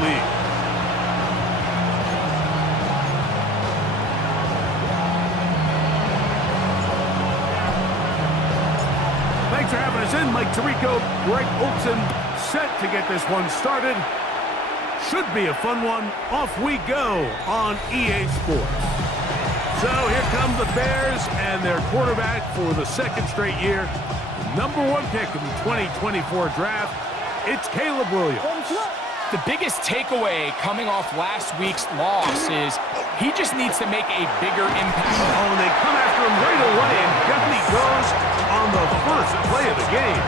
lead. Thanks for having us in. Mike Tirico, Greg Olson set to get this one started. Should be a fun one. Off we go on EA Sports. So here come the Bears and their quarterback for the second straight year. #1 pick in the 2024 draft. It's Caleb Williams. The biggest takeaway coming off last week's loss is he just needs to make a bigger impact. Oh, and they come after him right away, and down he goes on the first play of the game.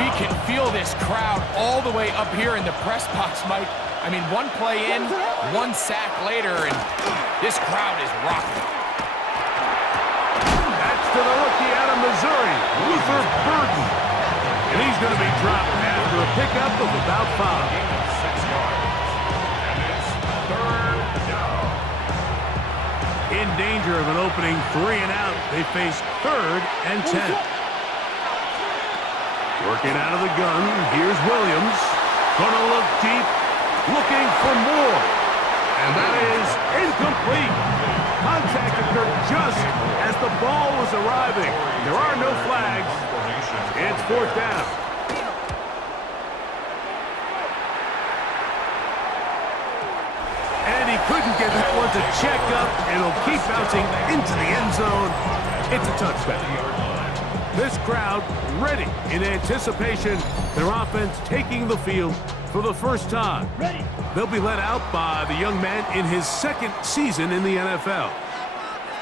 We can feel this crowd all the way up here in the press box, Mike. I mean, one play in, one sack later, and this crowd is rocking. That's to the rookie out of Missouri, Luther Burden. And he's going to be dropped after a pickup of about 5. In danger of an opening 3 and out, they face 3rd and 10. Working out of the gun, here's Williams. Gonna look deep, looking for more. And that is incomplete. Contact occurred just as the ball was arriving. There are no flags. It's 4th down. And he couldn't get that one to check up, and it'll keep bouncing into the end zone. It's a touchdown. This crowd ready in anticipation. Their offense taking the field for the first time. They'll be led out by the young man in his 2nd season in the NFL.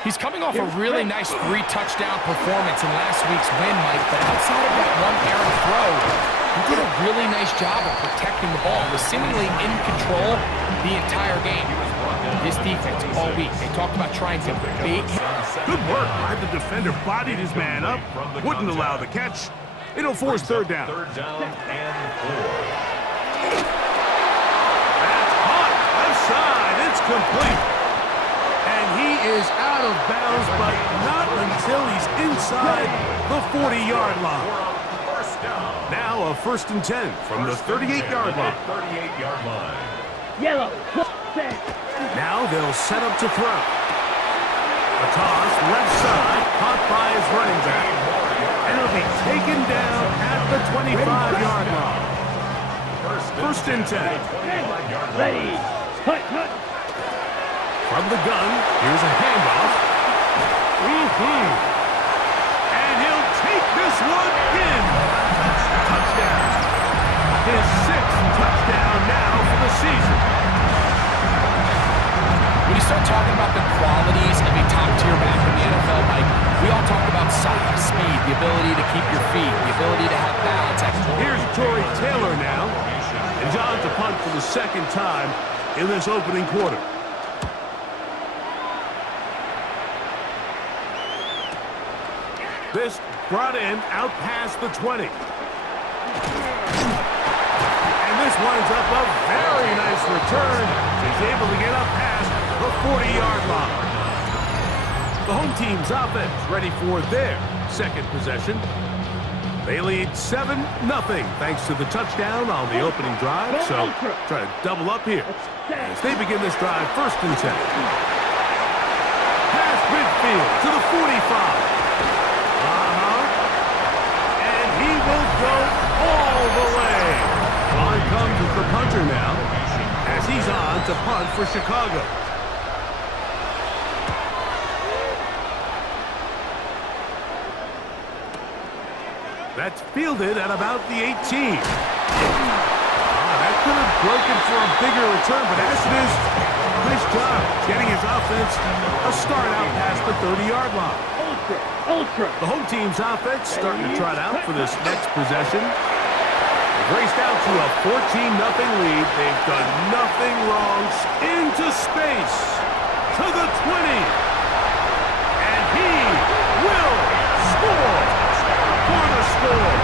He's coming off a really nice 3-touchdown performance in last week's win, Mike, but outside of that one errant throw, he did a really nice job of protecting the ball. Was seemingly in control the entire game. This defense all week, they talked about trying to bait. Good work by the defender, bodied his man up, wouldn't allow the catch. It'll force 3rd down. 3rd down and 4. That's hot, left side, it's complete. And he is out of bounds, but not until he's inside the 40-yard line. Now a 1st and 10 from the 38-yard line. 38-yard line. Yellow. Now they'll set up to throw. A toss, left side, caught by his running back. And it'll be taken down at the 25-yard line. 1st and 10. Ready. Hut. From the gun, here's a handoff. And he'll take this one in. Touchdown. His 6th touchdown now for the season. When you start talking about the qualities of a top-tier back in the NFL, Mike, we all talk about size, speed, the ability to keep your feet, the ability to have balance. Here's Tory Taylor now. And John to punt for the 2nd time in this opening quarter. This brought in out past the 20. And this winds up a very nice return. He's able to get up past the 40-yard line. The home team's offense ready for their 2nd possession. They lead 7-0 thanks to the touchdown on the opening drive. So try to double up here as they begin this drive 1st and 10. Pass midfield to the 45. And he will go all the way. On comes the punter now as he's on to punt for Chicago. That's fielded at about the 18. That could have broken for a bigger return, but as it is, nice job getting his offense a start out past the 30-yard line. The home team's offense starting to trot out for this next possession. They've raced out to a 14-0 lead. They've done nothing wrong. Into space to the 20. And he will score for the score.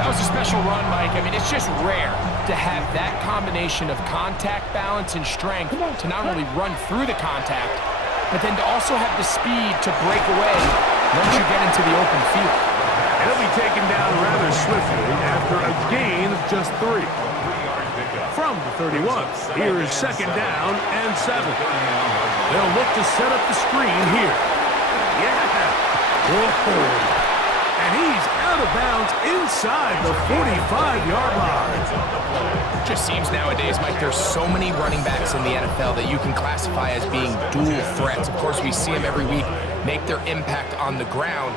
That was a special run, Mike. I mean, it's just rare to have that combination of contact balance and strength to not only run through the contact, but then to also have the speed to break away once you get into the open field. And he'll be taken down rather swiftly after a gain of just 3. from the 31. Here is second down and 7. They'll look to set up the screen here. Yeah. Whoa. And he's out of bounds inside the 45-yard line. Just seems nowadays, Mike, there's so many running backs in the NFL that you can classify as being dual threats. Of course, we see them every week make their impact on the ground.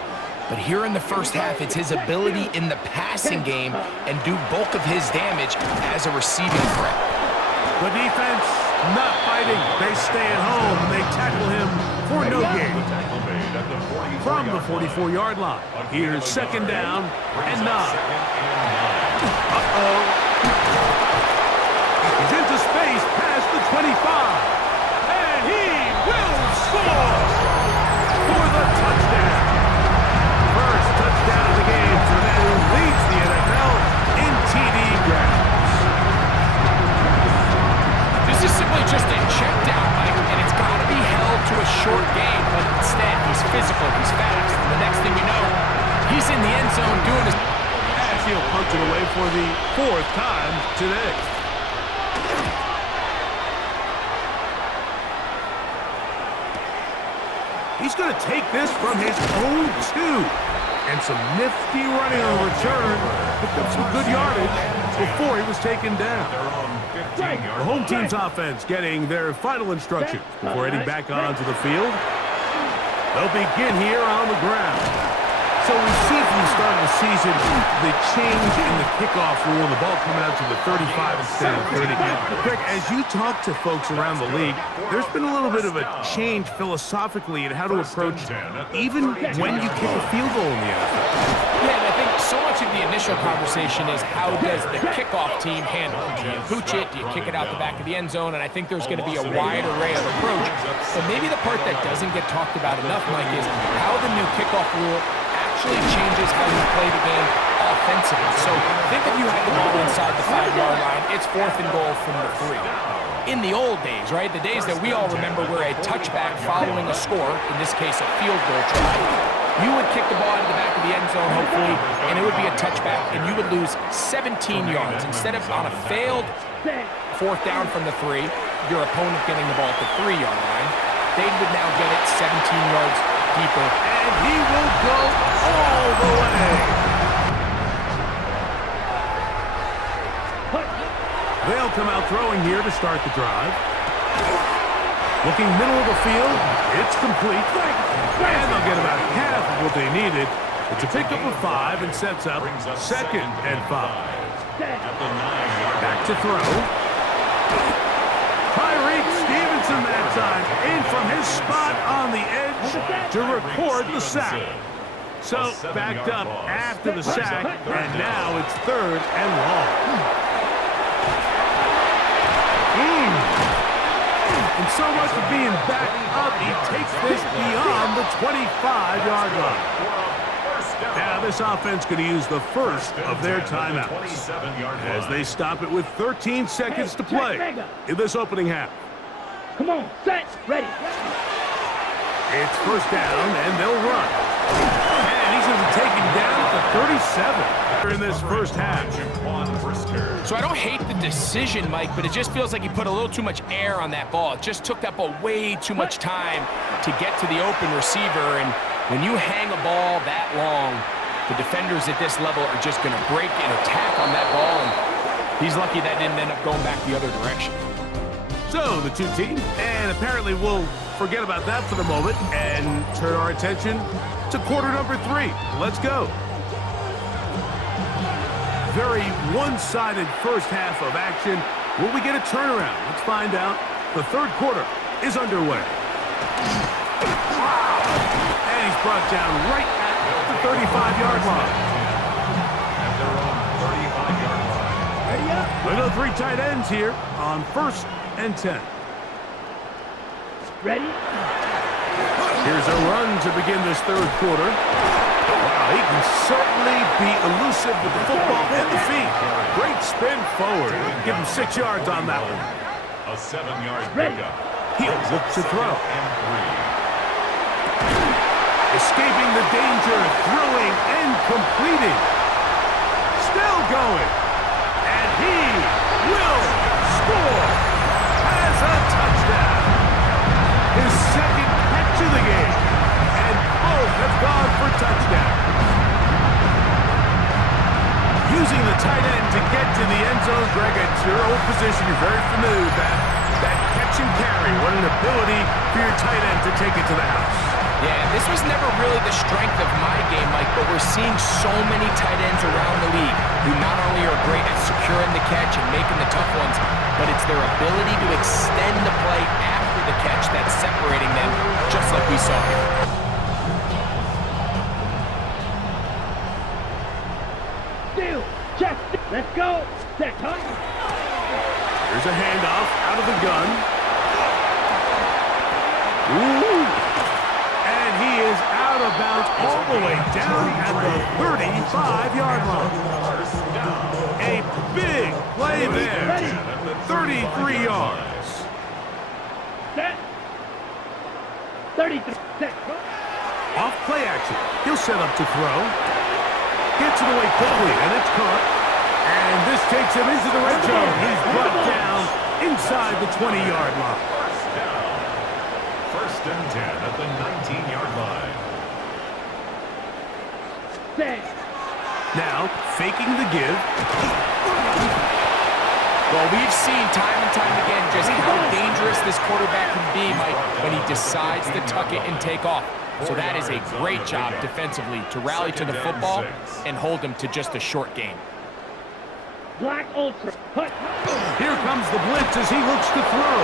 But here in the first half, it's his ability in the passing game and do bulk of his damage as a receiving threat. The defense not fighting. They stay at home and they tackle him for no gain. From the 44-yard line, here's second down and 9. Uh-oh. He's into space past the 25. And he will score for the touchdown. First touchdown of the game for the man who leads the NFL in TD grabs. This is simply just a check down, Mike, and it's got to be held to a short gain, but instead he's physical, he's fast, and the next thing you know, he's in the end zone doing his... As he'll punch it away for the 4th time today. He's going to take this from his own 2. And some nifty running on return. Picked up some good yardage before he was taken down. The home team's offense getting their final instructions before heading back onto the field. They'll begin here on the ground. So we see from the start of the season the change in the kickoff rule, the ball coming out to the 35 instead of 30. Greg, as you talk to folks around the league, there's been a little bit of a change philosophically in how to approach even when you kick a field goal in the NFL. Yeah, and I think so much of the initial conversation is how does the kickoff team handle it? Do you pooch it? Do you kick it out the back of the end zone? And I think there's going to be a wide array of approach. But maybe the part that doesn't get talked about enough, Mike, is how the new kickoff rule actually changes how you play the game offensively. So think if you had the ball inside the 5-yard line, it's 4th and goal from the 3. In the old days, right, the days that we all remember where a touchback following a score, in this case a field goal try, you would kick the ball into the back of the end zone, hopefully, and it would be a touchback, and you would lose 17 yards. Instead of on a failed 4th down from the 3, your opponent getting the ball at the 3-yard line, they would now get it 17 yards deeper. And he will go all the way. They'll come out throwing here to start the drive. Looking middle of the field, it's complete. And they'll get about half of what they needed. It's a pickup of 5 and sets up second and 5. Back to throw. Tyreek Stevenson that time in from his spot on the edge to record the sack. So backed up after the sack, and now it's 3rd and long. And so much of being backed up, he takes this beyond the 25-yard line. Now this offense going to use the first of their timeouts as they stop it with 13 seconds to play in this opening half. Come on, set, ready. It's first down, and they'll run. And he's going to be taken down at the 37 in this first half. So I don't hate the decision, Mike, but it just feels like he put a little too much air on that ball. It just took that ball way too much time to get to the open receiver. And when you hang a ball that long, the defenders at this level are just going to break and attack on that ball. And he's lucky that didn't end up going back the other direction. So the two teams, and apparently we'll forget about that for the moment and turn our attention to quarter number 3. Let's go. Very one-sided first half of action. Will we get a turnaround? Let's find out. The third quarter is underway. And he's brought down right at the 35-yard line. Look at the 3 tight ends here on 1st and 10. Ready? Here's a run to begin this third quarter. Wow, he can certainly be elusive with the football and the feet. Great spin forward. Give him 6 yards on that one. A 7-yard pickup. He'll look to throw. Escaping the danger, throwing and completing. Still going. And he will the tight end to get to the end zone. Greg, it's your old position. You're very familiar with that. That catch and carry. What an ability for your tight end to take it to the house. Yeah, this was never really the strength of my game, Mike, but we're seeing so many tight ends around the league who not only are great at securing the catch and making the tough ones, but it's their ability to extend the play after the catch that's separating them, just like we saw here. Steal. Check. Let's go. Set. Huh? Here's a handoff out of the gun. Ooh. And he is out of bounds all the way down at the 35-yard line. A big play there. 33 yards. Set. 33. Set. Off play action. He'll set up to throw. Gets it away quickly, and it's caught. And this takes him into the red zone. He's brought down inside the 20-yard line. First and 10 at the 19-yard line. Set. Now, faking the give. Well, we've seen time and time again just how dangerous this quarterback can be, Mike, when he decides to tuck it and take off. So that is a great job defensively to rally to the football and hold him to just a short gain. Black Ultra. Hut. Here comes the blitz as he looks to throw.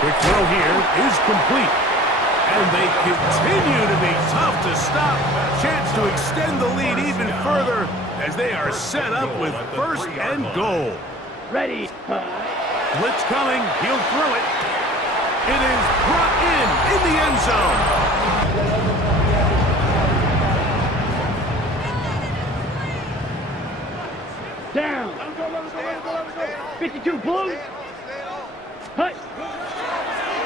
Quick throw here is complete. And they continue to be tough to stop. Chance to extend the lead even further as they are set up with first and goal. Ready. Blitz coming. He'll throw it. It is brought in the end zone. Down. 52 blue. Hut.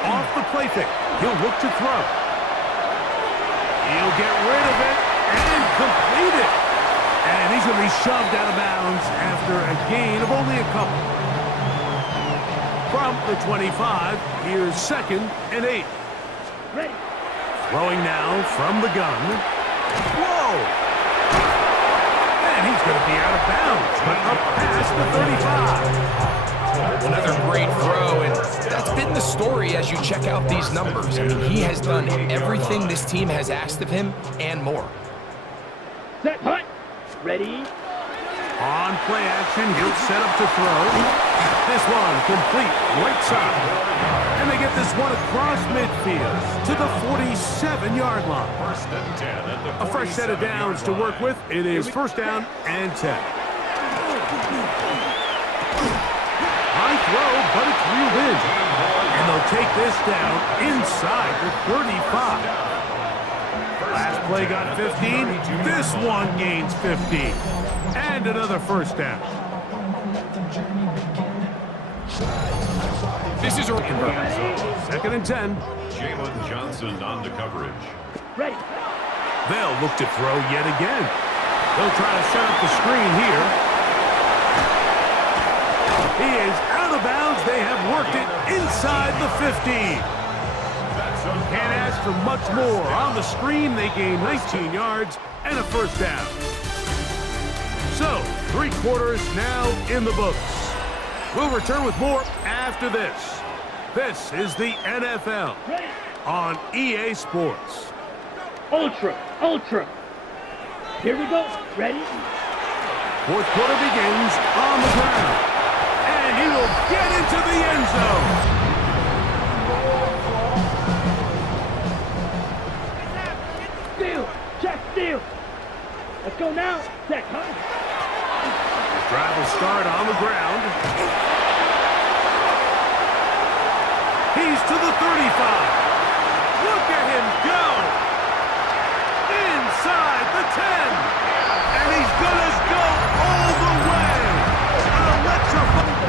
Off the play fake. He'll look to throw. He'll get rid of it and complete it. And he's going to be shoved out of bounds after a gain of only a couple. From the 25, here's 2nd and 8. Ready. Throwing now from the gun. Whoa! And he's going to be out of bounds, but up past the 35. Another great throw, and that's been the story as you check out these numbers. I mean, he has done everything this team has asked of him and more. Set. Hut. Ready. On play action, he'll set up to throw. This one complete, right side. And they get this one across midfield to the 47-yard line. First and 10 at the 47-yard line. A fresh set of downs to work with. It is first down and 10. High throw, but it's reeled in. And they'll take this down inside the 35. Last play got 15. This one gains 15. And another first down. This is a conversion. 2nd and 10. Jalen Johnson on the coverage. Ready. They'll look to throw yet again. They'll try to set up the screen here. He is out of bounds. They have worked it inside the 15. Can't ask for much more. On the screen, they gain 19 yards and a first down. So, 3 quarters now in the books. We'll return with more after this. This is the NFL on EA Sports. Ultra. Ultra. Here we go. Ready. 4th quarter begins on the ground. And he will get into the end zone. Steal. Check. Steal. Let's go now. Set. Huh? Drive will start on the ground. He's to the 35. Look at him go. Inside the 10. And he's going to go all the way. Electrifying.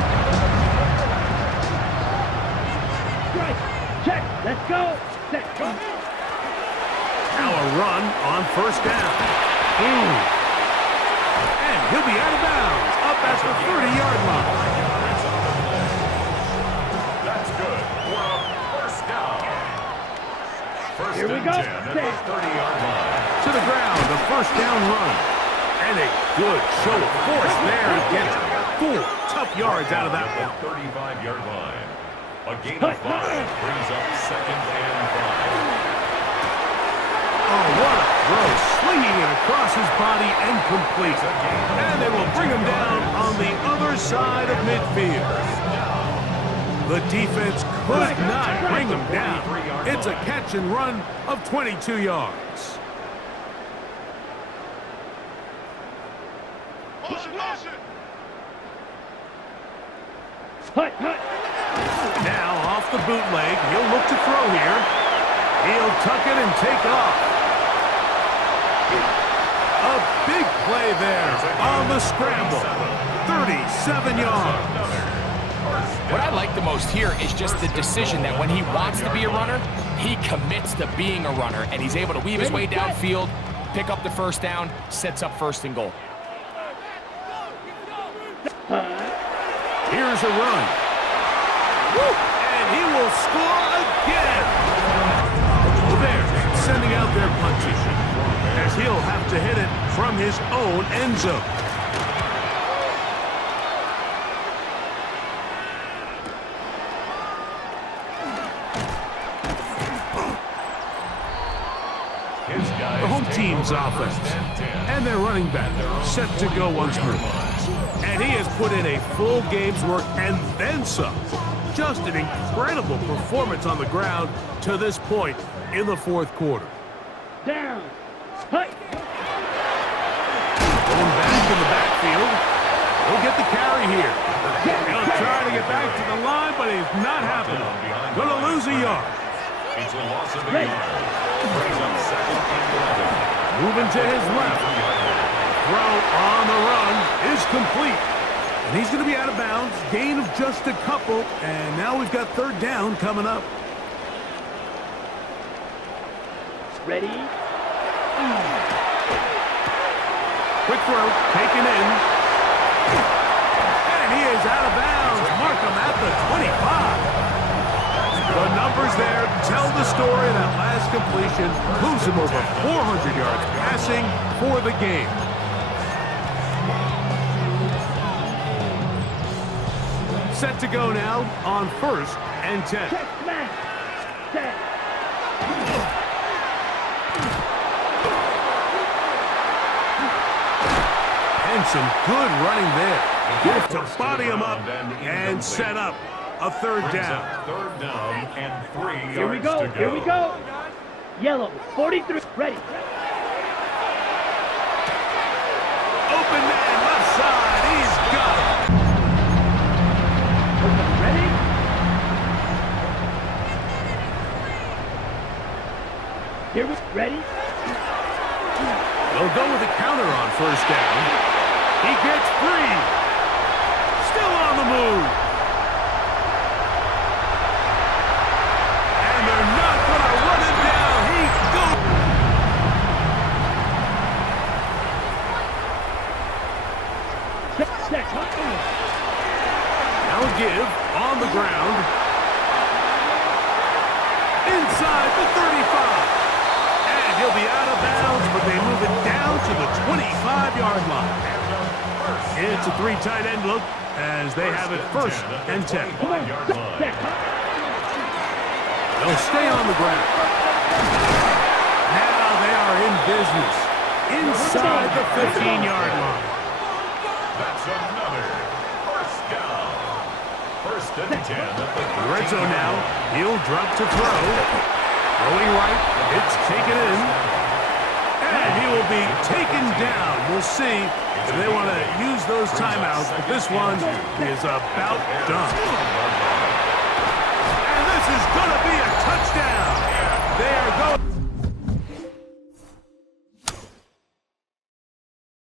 Strike. Check. Let's go. Set. Huh? Now a run on first down. And he'll be out of bounds up at the 30-yard line. That's good for a first down. First Here we and go. 10 at the 30-yard line. To the ground, the first down run. And a good show of force there to get 4 tough yards out of that one. 35-yard line. A gain of 5 brings up 2nd and 5. Oh, what a throw. Slinging it across his body and complete. And they will bring him down on the other side of midfield. The defense could not bring him down. It's a catch and run of 22 yards. Now off the bootleg, he'll look to throw here. He'll tuck it and take off. A big play there on the scramble. 37 yards. What I like the most here is just the decision that when he wants to be a runner, he commits to being a runner, and he's able to weave his way downfield, pick up the first down, sets up 1st and goal. Here's a run. And he will score again. The Bears sending out their punches, as he'll have to hit it from his own end zone. The home team's offense and their running back set to go once more. And he has put in a full game's work and then some. Just an incredible performance on the ground to this point in the 4th quarter. Down. Hey. Going back in the backfield. He'll get the carry here. He'll try to get back to the line, but it's not happening. Going to lose a yard. It's a loss of a yard. Brings up 2nd and 11. Moving to his left. Throw on the run is complete. And he's going to be out of bounds. Gain of just a couple. And now we've got 3rd down coming up. Ready? Quick throw, taken in. And he is out of bounds. Mark him at the 25. The numbers there tell the story of that last completion. Moves him over 400 yards passing for the game. Set to go now on 1st and 10. Check, smash. Set. And some good running there. Good to body him up and set up a 3rd down. 3rd down and 3 yards Here we go. to go. Here we go. Yellow. 43. Ready. Open man left side. He's got it. Ready? Here we ready? They'll go with a counter on 1st down. He gets free. Still on the move. And they're not going to run him down. He goes. Set. Now a give on the ground. Inside the 35. And he'll be out of bounds, but they move it down to the 25-yard line. It's a 3 tight end look as they have it 1st and 10. They'll stay on the ground. Now they are in business inside the 15-yard line. That's another 1st down. 1st and 10 at the Red zone now. He'll drop to throw. Throwing right. It's taken in. And he will be taken down. We'll see if they want to use those timeouts. But this one is about done. And this is going to be a touchdown. They are going.